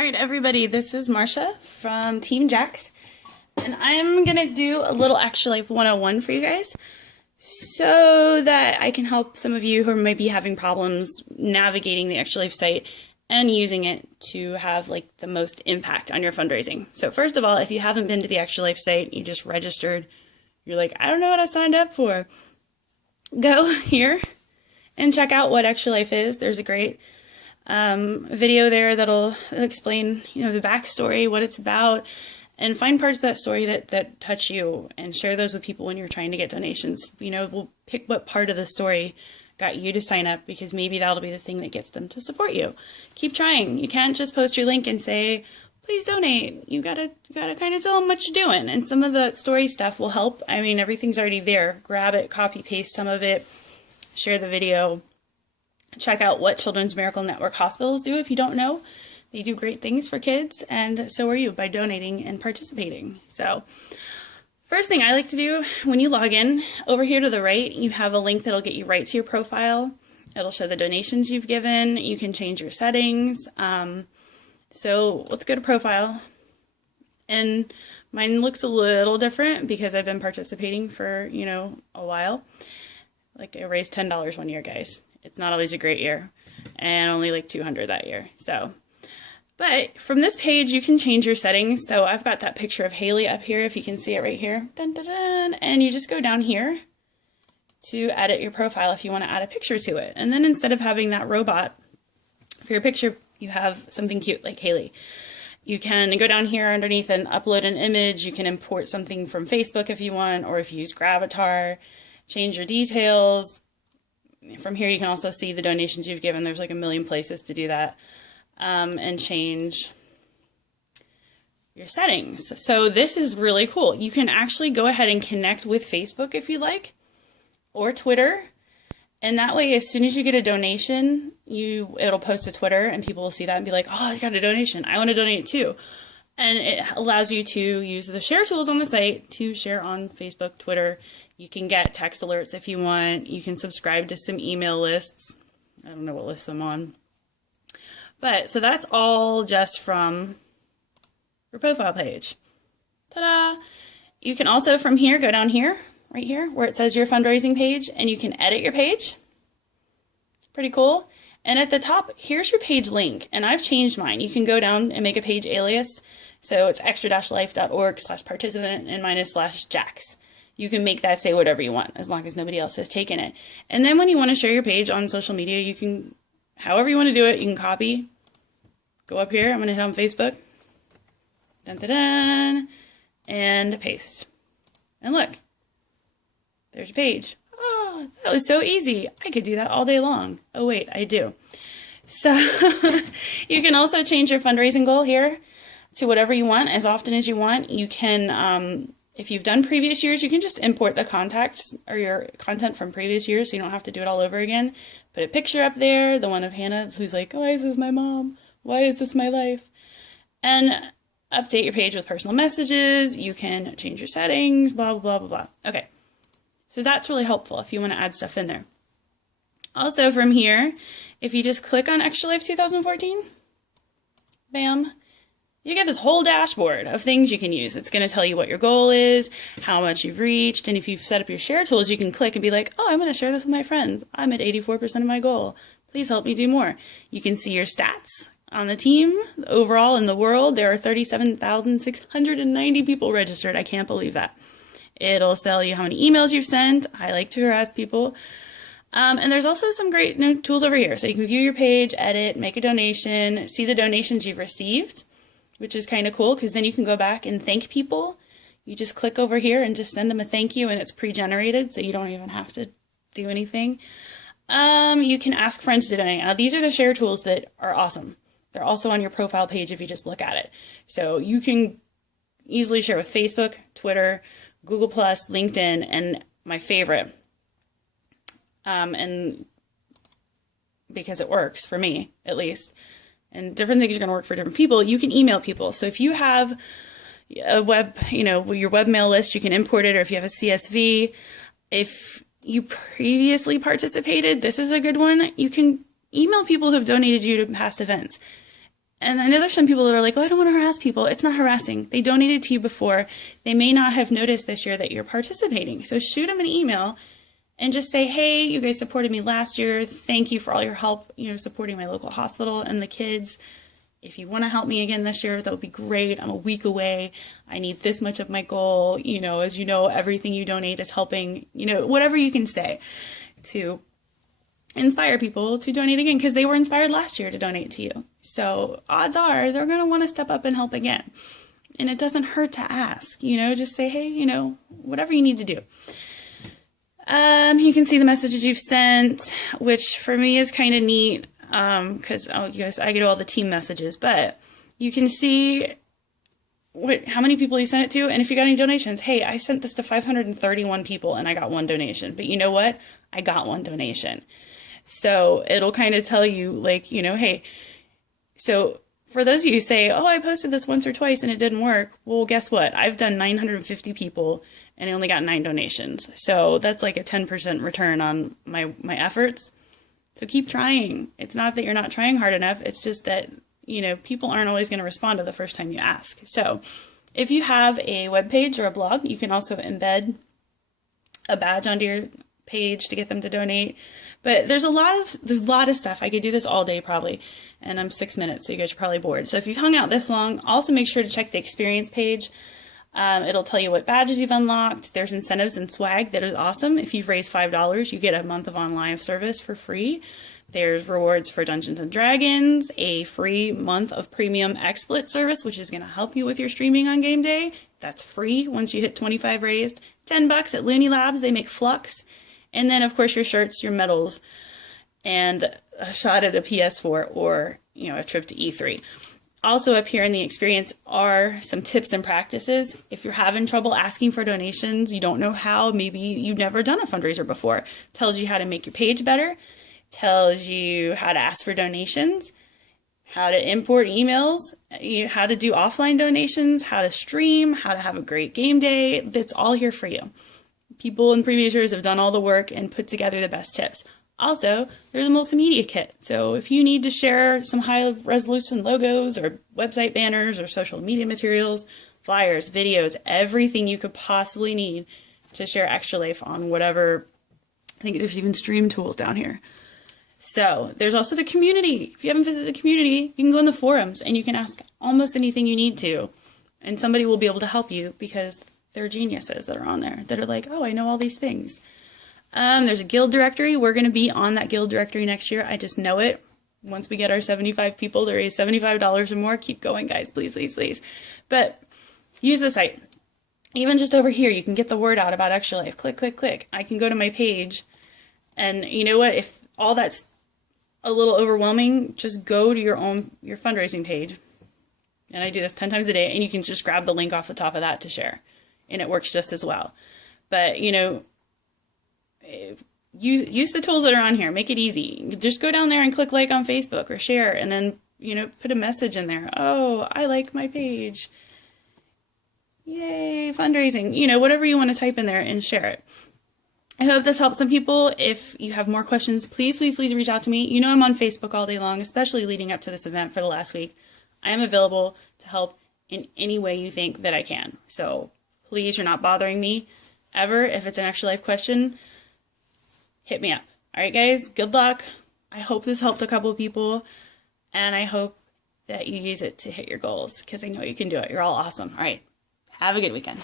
All right, everybody, this is Marcia from Team Jax, and I'm going to do a little Extra Life 101 for you guys so that I can help some of you who might be having problems navigating the Extra Life site and using it to have like the most impact on your fundraising. So first of all, if you haven't been to the Extra Life site, you just registered, you're like, I don't know what I signed up for. Go here and check out what Extra Life is. There's a great video there that'll explain, the backstory, what it's about, and find parts of that story that touch you and share those with people when you're trying to get donations. We'll pick what part of the story got you to sign up because maybe that'll be the thing that gets them to support you. Keep trying. You can't just post your link and say, please donate. You gotta kind of tell them what you're doing. And some of the story stuff will help. I mean, everything's already there. Grab it, copy paste some of it, share the video. Check out what Children's Miracle Network hospitals do if you don't know. They do great things for kids, and so are you by donating and participating. So, first thing I like to do when you log in, over here to the right, you have a link that'll get you right to your profile. It'll show the donations you've given. You can change your settings. So let's go to profile. And mine looks a little different because I've been participating for, a while. Like I raised $10 one year, guys. It's not always a great year, and only like 200 that year. So, but from this page, you can change your settings. So I've got that picture of Haley up here, if you can see it right here. Dun, dun, dun. And you just go down here to edit your profile if you want to add a picture to it. And then instead of having that robot for your picture, you have something cute like Haley. You can go down here underneath and upload an image. You can import something from Facebook if you want, or if you use Gravatar, change your details. From here, you can also see the donations you've given. There's like a million places to do that, and change your settings. So this is really cool. You can actually go ahead and connect with Facebook if you like, or Twitter. And that way, as soon as you get a donation, it'll post to Twitter and people will see that and be like, oh, I got a donation. I want to donate too. And it allows you to use the share tools on the site to share on Facebook, Twitter. You can get text alerts if you want. You can subscribe to some email lists. I don't know what lists I'm on. But, so that's all just from your profile page. Ta-da! You can also, from here, go down here, right here, where it says your fundraising page, and you can edit your page. Pretty cool. And at the top, here's your page link, and I've changed mine. You can go down and make a page alias. So it's extra-life.org/participant, and mine is /Jax. You can make that say whatever you want, as long as nobody else has taken it. And then when you want to share your page on social media, you can, however you want to do it, you can copy. Go up here, I'm going to hit on Facebook. Dun, dun, dun, and paste. And look, there's your page. Oh, that was so easy. I could do that all day long. Oh wait, I do. So you can also change your fundraising goal here to whatever you want, as often as you want. You can, if you've done previous years, you can just import the contacts or your content from previous years so you don't have to do it all over again. Put a picture up there, the one of Hannah who's like, why is this my mom? Why is this my life? And update your page with personal messages. You can change your settings, blah, blah, blah, blah. Okay, so that's really helpful if you want to add stuff in there. Also from here, if you just click on Extra Life 2014, bam, you get this whole dashboard of things you can use. It's going to tell you what your goal is, how much you've reached, and if you've set up your share tools, you can click and be like, oh, I'm going to share this with my friends. I'm at 84% of my goal. Please help me do more. You can see your stats on the team. Overall in the world, there are 37,690 people registered. I can't believe that. It'll tell you how many emails you've sent. I like to harass people. And there's also some great tools over here. So you can view your page, edit, make a donation, see the donations you've received, which is kind of cool because then you can go back and thank people. You just click over here and just send them a thank you, and it's pre-generated, so you don't even have to do anything. You can ask friends to donate. Now, these are the share tools that are awesome. They're also on your profile page if you just look at it. So you can easily share with Facebook, Twitter, Google+, LinkedIn, and my favorite, and because it works for me, at least, and different things are going to work for different people, you can email people. So if you have a web, your webmail list, you can import it, or if you have a CSV, if you previously participated, this is a good one. You can email people who've donated you to past events. And I know there's some people that are like, oh, I don't want to harass people. It's not harassing. They donated to you before. They may not have noticed this year that you're participating. So shoot them an email and just say, hey, you guys supported me last year. Thank you for all your help, supporting my local hospital and the kids. If you want to help me again this year, that would be great. I'm a week away. I need this much of my goal. As you know, everything you donate is helping, whatever you can say to inspire people to donate again, because they were inspired last year to donate to you. So odds are they're going to want to step up and help again. And it doesn't hurt to ask, just say, hey, whatever you need to do. You can see the messages you've sent, which for me is kind of neat, because you guys, I get all the team messages, but you can see how many people you sent it to, and if you got any donations. Hey, I sent this to 531 people and I got one donation, but you know what? I got one donation. So it'll kind of tell you, hey, so for those of you who say, oh, I posted this once or twice and it didn't work, well, guess what? I've done 950 people and I only got 9 donations. So that's like a 10% return on my efforts. So keep trying. It's not that you're not trying hard enough. It's just that, people aren't always going to respond to the first time you ask. So if you have a web page or a blog, you can also embed a badge onto your page to get them to donate. But there's a lot of stuff. I could do this all day probably, and I'm 6 minutes, so you guys are probably bored. So if you've hung out this long, also make sure to check the experience page. It'll tell you what badges you've unlocked. There's incentives and swag that is awesome. If you've raised $5, you get a month of online service for free. There's rewards for Dungeons and Dragons, a free month of premium XSplit service, which is going to help you with your streaming on game day. That's free once you hit 25 raised. $10 at Looney Labs. They make Flux. And then, of course, your shirts, your medals, and a shot at a PS4 or, a trip to E3. Also up here in the experience are some tips and practices. If you're having trouble asking for donations, you don't know how, maybe you've never done a fundraiser before. Tells you how to make your page better. Tells you how to ask for donations, how to import emails, how to do offline donations, how to stream, how to have a great game day. That's all here for you. People in previous years have done all the work and put together the best tips. Also, there's a multimedia kit. So if you need to share some high-resolution logos or website banners or social media materials, flyers, videos, everything you could possibly need to share Extra Life on whatever. I think there's even stream tools down here. So there's also the community. If you haven't visited the community, you can go in the forums and you can ask almost anything you need to. And somebody will be able to help you because they're geniuses that are on there that are like, oh, I know all these things. There's a guild directory. We're going to be on that guild directory next year. I just know it. Once we get our 75 people to raise $75 or more, keep going, guys. Please, please, please. But use the site. Even just over here, you can get the word out about Extra Life. Click, click, click. I can go to my page. And you know what? If all that's a little overwhelming, just go to your fundraising page. And I do this 10 times a day. And you can just grab the link off the top of that to share. And it works just as well. But, use the tools that are on here. Make it easy. Just go down there and click like on Facebook or share. And then, put a message in there. Oh, I like my page. Yay, fundraising. Whatever you want to type in there and share it. I hope this helps some people. If you have more questions, please, please, please reach out to me. I'm on Facebook all day long, especially leading up to this event for the last week. I am available to help in any way you think that I can. So please, you're not bothering me ever. If it's an Extra Life question, hit me up. All right, guys, good luck. I hope this helped a couple people, and I hope that you use it to hit your goals because I know you can do it. You're all awesome. All right, have a good weekend.